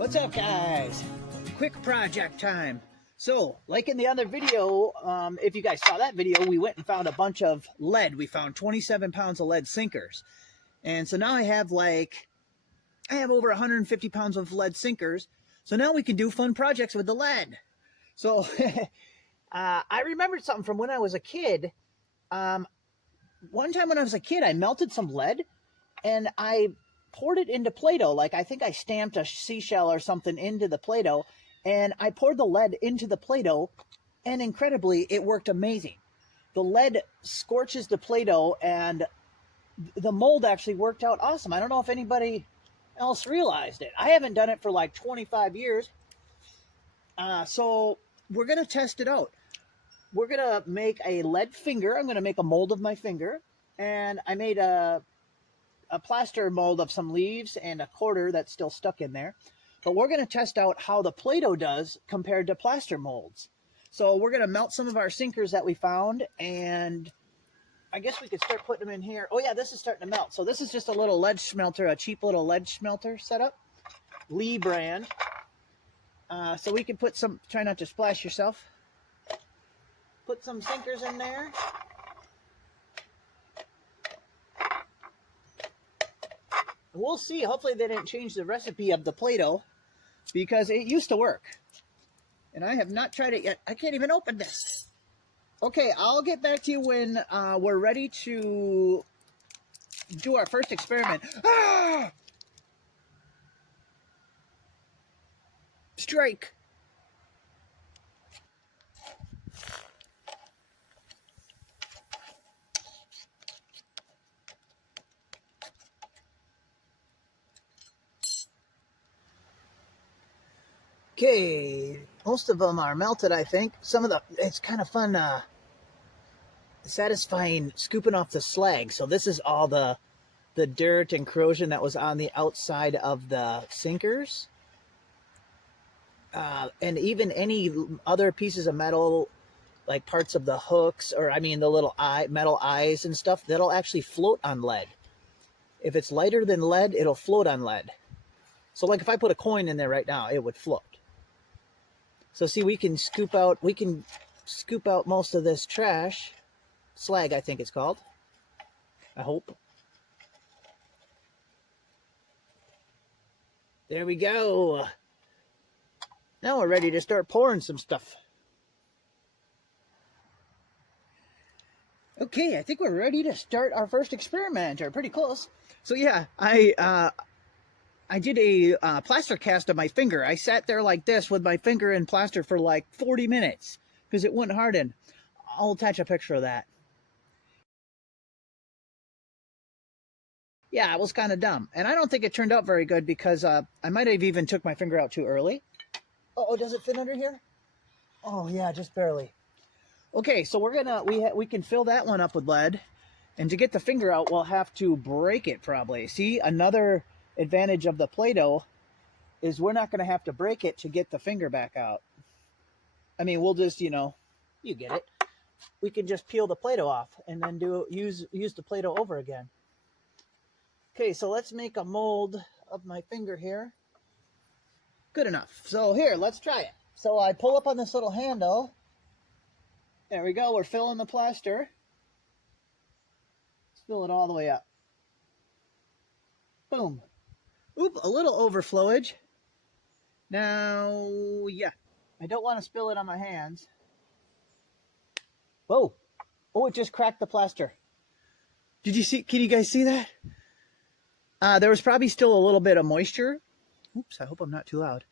What's up, guys? Quick project time. So, like in the other video, if you guys saw that video, we went and found a bunch of lead. We found 27 pounds of lead sinkers. And so now I have over 150 pounds of lead sinkers. So now we can do fun projects with the lead. So, I remembered something from when I was a kid. One time when I was a kid, I melted some lead and I poured it into Play-Doh. Like, I think I stamped a seashell or something into the Play-Doh, and I poured the lead into the Play-Doh, and incredibly, it worked amazing. The lead scorches the Play-Doh, and the mold actually worked out awesome. I don't know if anybody else realized it. I haven't done it for like 25 years. So we're going to test it out. We're going to make a lead finger. I'm going to make a mold of my finger, and I made a plaster mold of some leaves and a quarter that's still stuck in there. But we're going to test out how the Play-Doh does compared to plaster molds. So we're going to melt some of our sinkers that we found, and I guess we could start putting them in here. Oh yeah, this is starting to melt. So this is just a little lead smelter, a cheap little lead smelter setup. Lee brand. So we can put some, try not to splash yourself. Put some sinkers in there. We'll see. Hopefully they didn't change the recipe of the Play-Doh because it used to work. And I have not tried it yet. I can't even open this. Okay, I'll get back to you when we're ready to do our first experiment. Ah! Strike. Okay, most of them are melted, I think. Some of it's kind of fun, satisfying scooping off the slag. So this is all the dirt and corrosion that was on the outside of the sinkers. And even any other pieces of metal, like parts of the hooks, or I mean the little metal eyes and stuff, that'll actually float on lead. If it's lighter than lead, it'll float on lead. So like if I put a coin in there right now, it would float. So see, we can scoop out most of this trash. Slag, I think it's called. I hope. There we go. Now we're ready to start pouring some stuff. Okay, I think we're ready to start our first experiment, or pretty close. So yeah, I did a plaster cast of my finger. I sat there like this with my finger in plaster for like 40 minutes because it wouldn't harden. I'll attach a picture of that. Yeah, it was kind of dumb. And I don't think it turned out very good because I might have even took my finger out too early. Oh, does it fit under here? Oh yeah, just barely. Okay, so we can fill that one up with lead. And to get the finger out, we'll have to break it probably. See, another advantage of the Play-Doh is we're not going to have to break it to get the finger back out. I mean, we'll just, you get it. We can just peel the Play-Doh off and then use the Play-Doh over again. Okay, so let's make a mold of my finger here. Good enough. So here, let's try it. So I pull up on this little handle. There we go. We're filling the plaster. Let's fill it all the way up. Boom. Oop, a little overflowage. Now, yeah, I don't want to spill it on my hands. Whoa. Oh, it just cracked the plaster. Can you guys see that? There was probably still a little bit of moisture. Oops, I hope I'm not too loud.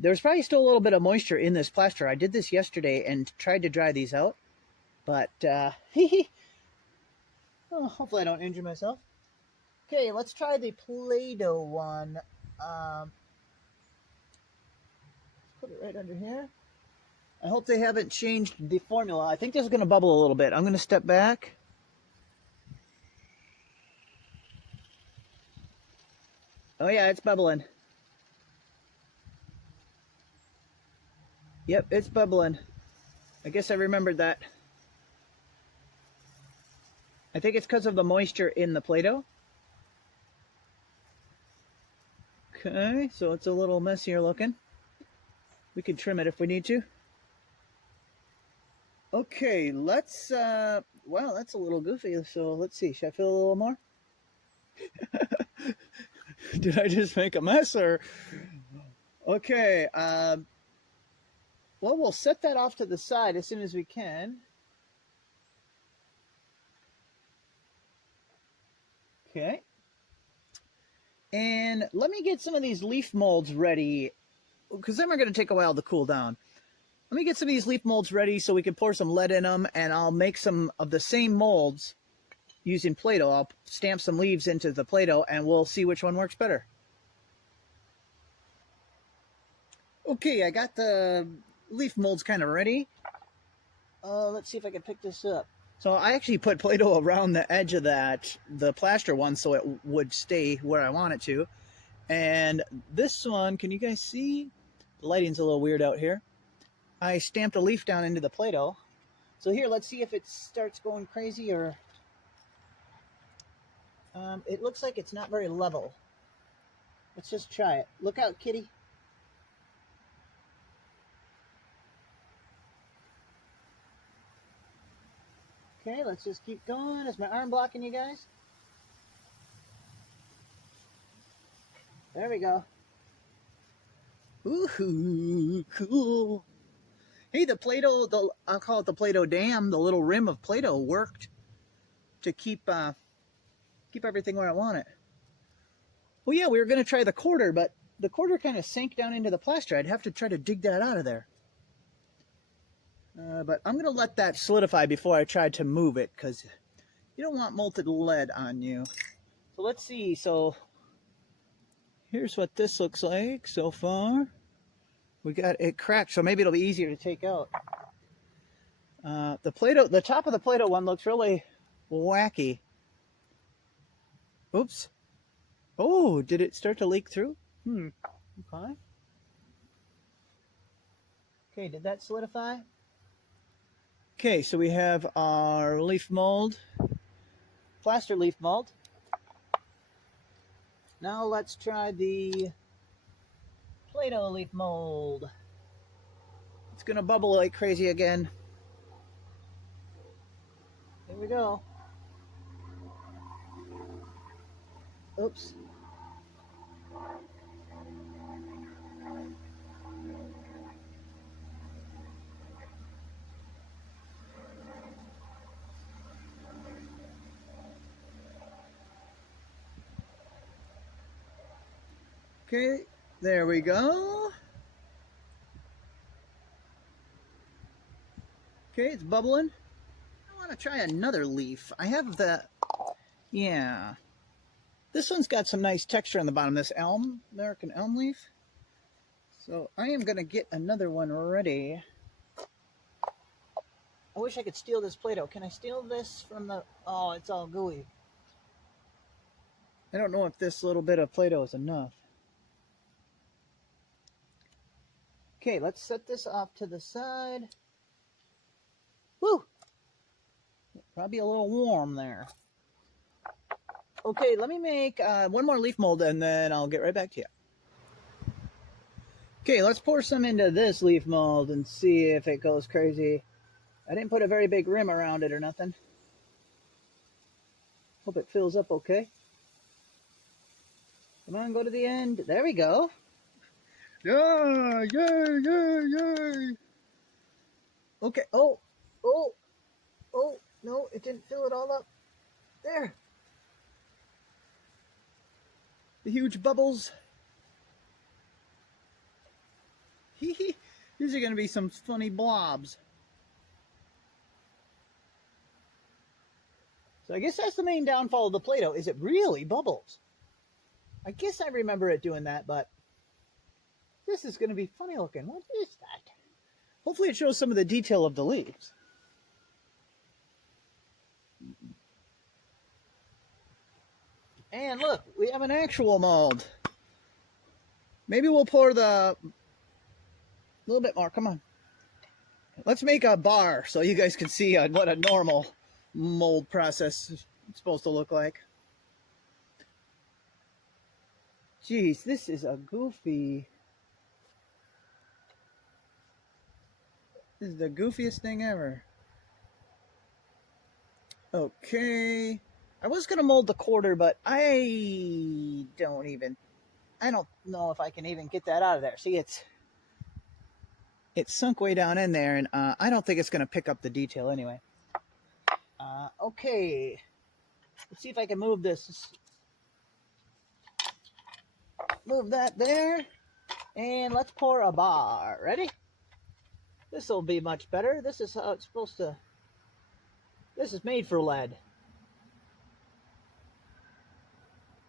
There's probably still a little bit of moisture in this plaster. I did this yesterday and tried to dry these out. But, hopefully I don't injure myself. Okay, let's try the Play-Doh one. Put it right under here. I hope they haven't changed the formula. I think this is going to bubble a little bit. I'm going to step back. Oh yeah, it's bubbling. Yep, it's bubbling. I guess I remembered that. I think it's because of the moisture in the Play-Doh. Okay, so it's a little messier looking. We can trim it if we need to. Okay, let's, well, that's a little goofy, so let's see. Should I fill a little more? Did I just make a mess, or? Okay, well, we'll set that off to the side as soon as we can. Okay. And let me get some of these leaf molds ready, because then we're going to take a while to cool down. Let me get some of these leaf molds ready so we can pour some lead in them, and I'll make some of the same molds using Play-Doh. I'll stamp some leaves into the Play-Doh, and we'll see which one works better. Okay, I got the leaf molds kind of ready. Let's see if I can pick this up. So I actually put Play-Doh around the edge of the plaster one, so it would stay where I want it to. And this one, can you guys see? The lighting's a little weird out here. I stamped a leaf down into the Play-Doh. So here, let's see if it starts going crazy, or... it looks like it's not very level. Let's just try it. Look out, kitty. Okay, let's just keep going. Is my arm blocking you guys? There we go. Ooh, cool. Hey, the Play-Doh, I'll call it the Play-Doh dam, the little rim of Play-Doh worked to keep everything where I want it. Well, yeah, we were going to try the quarter, but the quarter kind of sank down into the plaster. I'd have to try to dig that out of there. But I'm going to let that solidify before I try to move it, because you don't want molten lead on you. So let's see. So here's what this looks like so far. We got it cracked, so maybe it'll be easier to take out. The Play-Doh, the top of the Play-Doh one looks really wacky. Oops. Oh, did it start to leak through? Okay. Okay, did that solidify? Okay, so we have our leaf mold, plaster leaf mold. Now let's try the Play-Doh leaf mold. It's gonna bubble like crazy again. Here we go. Oops. Okay, there we go. Okay, it's bubbling. I want to try another leaf. I have the, yeah. This one's got some nice texture on the bottom, this elm, American elm leaf. So I am going to get another one ready. I wish I could steal this Play-Doh. Can I steal this from the, oh, it's all gooey. I don't know if this little bit of Play-Doh is enough. Okay, let's set this off to the side. Woo! Probably a little warm there. Okay, let me make one more leaf mold, and then I'll get right back to you. Okay, let's pour some into this leaf mold and see if it goes crazy. I didn't put a very big rim around it or nothing. Hope it fills up okay. Come on, go to the end. There we go. Yeah, yay, yay, yay. Okay, oh, no, it didn't fill it all up. There. The huge bubbles. These are going to be some funny blobs. So I guess that's the main downfall of the Play-Doh, is it really bubbles. I guess I remember it doing that, but this is going to be funny looking. What is that? Hopefully it shows some of the detail of the leaves. And look, we have an actual mold. Maybe we'll pour a little bit more. Come on. Let's make a bar so you guys can see what a normal mold process is supposed to look like. Jeez, this is a goofy... This is the goofiest thing ever. Okay. I was going to mold the quarter, but I don't know if I can even get that out of there. See, it's sunk way down in there, and I don't think it's going to pick up the detail anyway. Okay. Let's see if I can move this. Move that there. And let's pour a bar. Ready? This will be much better. This is how it's supposed to... This is made for lead.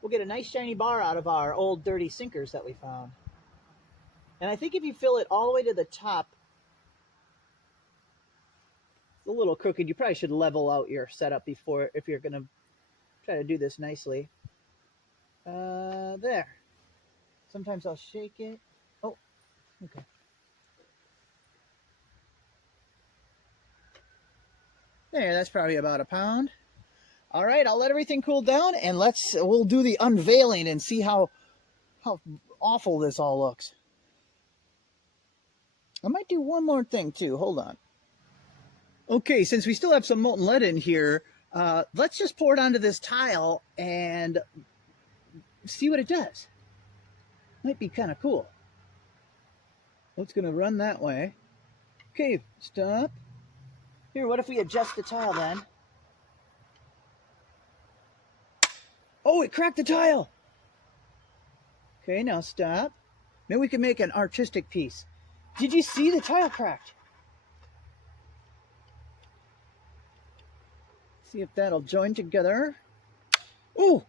We'll get a nice shiny bar out of our old dirty sinkers that we found. And I think if you fill it all the way to the top, it's a little crooked. You probably should level out your setup before, if you're going to try to do this nicely. There. Sometimes I'll shake it. Oh, okay. There, that's probably about a pound. All right, I'll let everything cool down, and we'll do the unveiling and see how awful this all looks. I might do one more thing too. Hold on. Okay, since we still have some molten lead in here, let's just pour it onto this tile and see what it does. Might be kind of cool. It's going to run that way. Okay, stop. Here, what if we adjust the tile then? Oh, it cracked the tile. Okay, now stop. Maybe we can make an artistic piece. Did you see the tile cracked? See if that'll join together. Oh,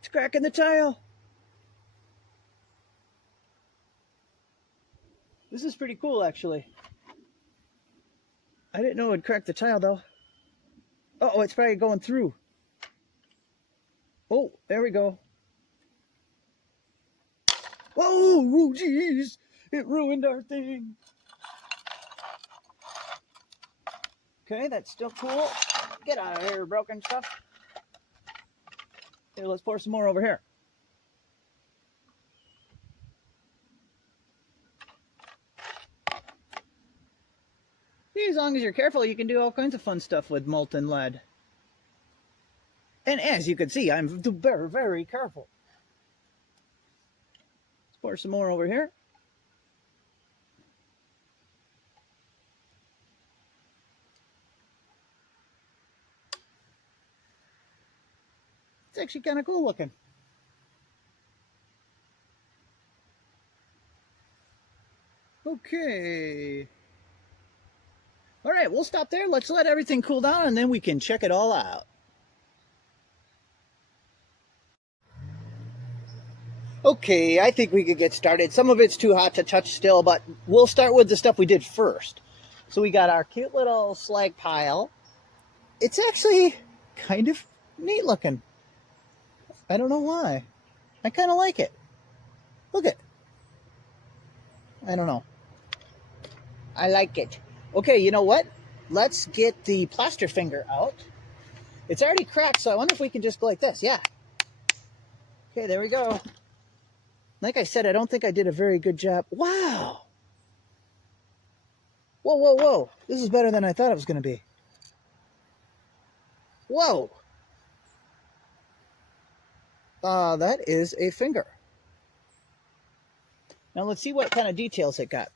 it's cracking the tile. This is pretty cool, actually. I didn't know it would crack the tile, though. Uh-oh, it's probably going through. Oh, there we go. Whoa, jeez. It ruined our thing. Okay, that's still cool. Get out of here, broken stuff. Here, let's pour some more over here. See, as long as you're careful, you can do all kinds of fun stuff with molten lead. And as you can see, I'm very, very careful. Let's pour some more over here. It's actually kind of cool looking. Okay. All right, we'll stop there. Let's let everything cool down, and then we can check it all out. Okay, I think we could get started. Some of it's too hot to touch still, but we'll start with the stuff we did first. So we got our cute little slag pile. It's actually kind of neat looking. I don't know why. I kind of like it. Look at it. I don't know. I like it. Okay, you know what? Let's get the plaster finger out. It's already cracked, so I wonder if we can just go like this. Yeah. Okay, there we go. Like I said, I don't think I did a very good job. Wow. Whoa, whoa, whoa. This is better than I thought it was going to be. Whoa. That is a finger. Now let's see what kind of details it got.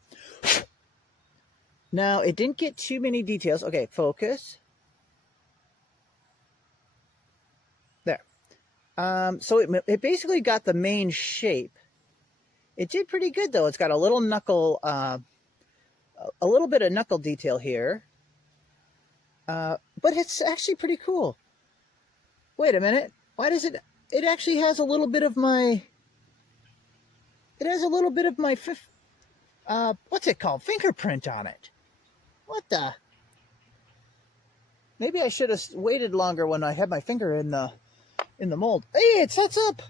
Now, it didn't get too many details. Okay, focus. There. So it basically got the main shape. It did pretty good, though. It's got a little knuckle, a little bit of knuckle detail here. But it's actually pretty cool. Wait a minute. Why does it actually has a little bit of my, what's it called? Fingerprint on it. What the? Maybe I should have waited longer when I had my finger in the mold. Hey, it sets up.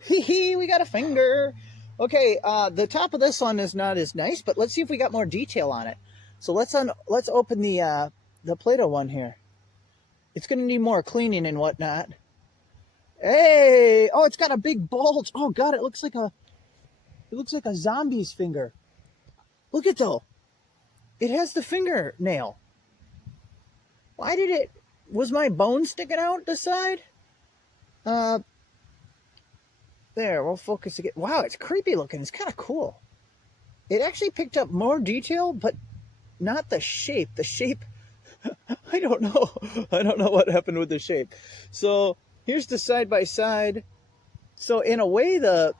Hee hee, we got a finger. Okay, the top of this one is not as nice, but let's see if we got more detail on it. So let's open the Play-Doh one here. It's going to need more cleaning and whatnot. Hey, oh, it's got a big bulge. Oh God, it looks like a zombie's finger. Look at though. It has the fingernail. Why did it? Was my bone sticking out the side? Uh, there. We'll focus again. Wow, it's creepy looking. It's kind of cool. It actually picked up more detail, but not the shape. The shape, I don't know. I don't know what happened with the shape. So here's the side by side. So in a way, the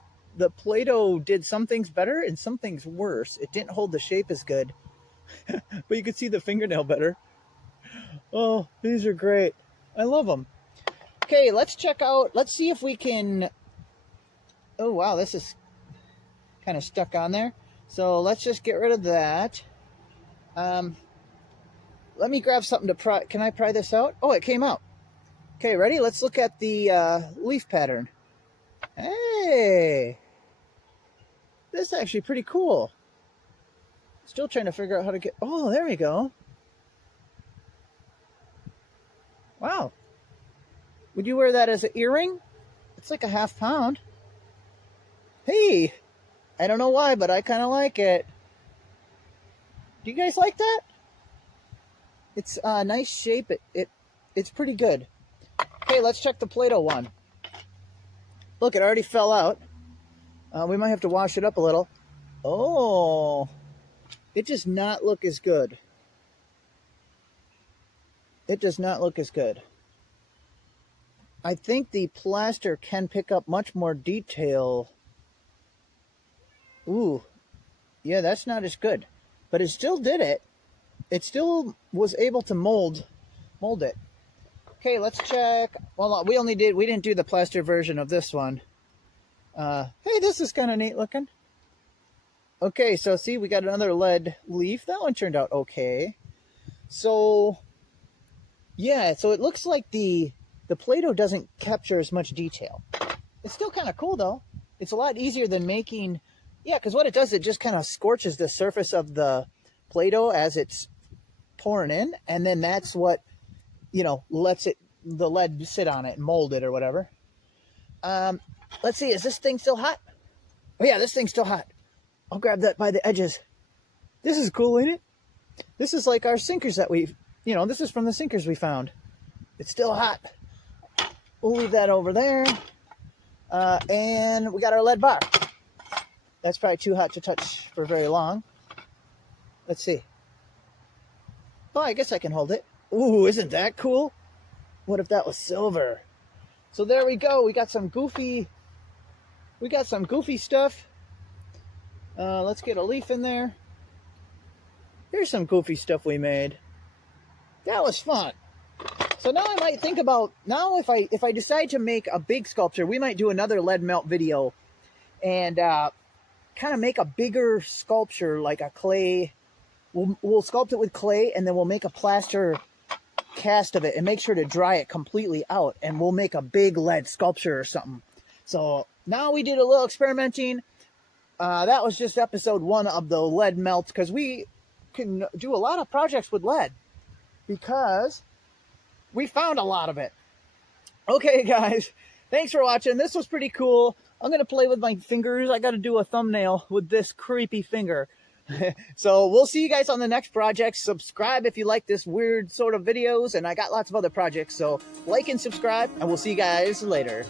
Play-Doh did some things better and some things worse. It didn't hold the shape as good, but you could see the fingernail better. Oh, these are great. I love them. Okay, let's check out. Let's see if we can. Oh wow, this is kind of stuck on there. So let's just get rid of that. Let me grab something to pry. Can I pry this out? Oh, it came out. Okay, ready? Let's look at the leaf pattern. Hey, this is actually pretty cool. Still trying to figure out how to get. Oh, there we go. Wow. Would you wear that as an earring? It's like a ½ pound. Hey, I don't know why, but I kind of like it. Do you guys like that? It's a nice shape. It's pretty good. Okay, let's check the Play-Doh one. Look, it already fell out. We might have to wash it up a little. Oh, it does not look as good. It does not look as good. I think the plaster can pick up much more detail. Ooh, yeah, that's not as good. But it still did it. It still was able to mold it. Okay, let's check. Well, we didn't do the plaster version of this one. Hey, this is kind of neat looking. Okay, so see, we got another lead leaf. That one turned out okay. So, yeah, so it looks like the Play-Doh doesn't capture as much detail. It's still kind of cool, though. It's a lot easier than making... Yeah, because what it does, it just kind of scorches the surface of the Play-Doh as it's pouring in, and then that's what, lets the lead sit on it and mold it or whatever. Let's see, is this thing still hot? Oh yeah, this thing's still hot. I'll grab that by the edges. This is cool, ain't it? This is like our sinkers that this is from the sinkers we found. It's still hot. We'll leave that over there. And we got our lead bar. That's probably too hot to touch for very long. Let's see. Oh, I guess I can hold it. Ooh, isn't that cool? What if that was silver? So there we go. We got some goofy stuff. Let's get a leaf in there. Here's some goofy stuff we made. That was fun. So now I might think about, if I decide to make a big sculpture, we might do another lead melt video and kind of make a bigger sculpture, like a clay. We'll sculpt it with clay, and then we'll make a plaster cast of it and make sure to dry it completely out, and we'll make a big lead sculpture or something. So now we did a little experimenting. That was just episode 1 of the lead melt, because we can do a lot of projects with lead because we found a lot of it. Okay, guys, thanks for watching. This was pretty cool. I'm going to play with my fingers. I got to do a thumbnail with this creepy finger. So we'll see you guys on the next project. Subscribe if you like this weird sort of videos, and I got lots of other projects. So like and subscribe, and we'll see you guys later.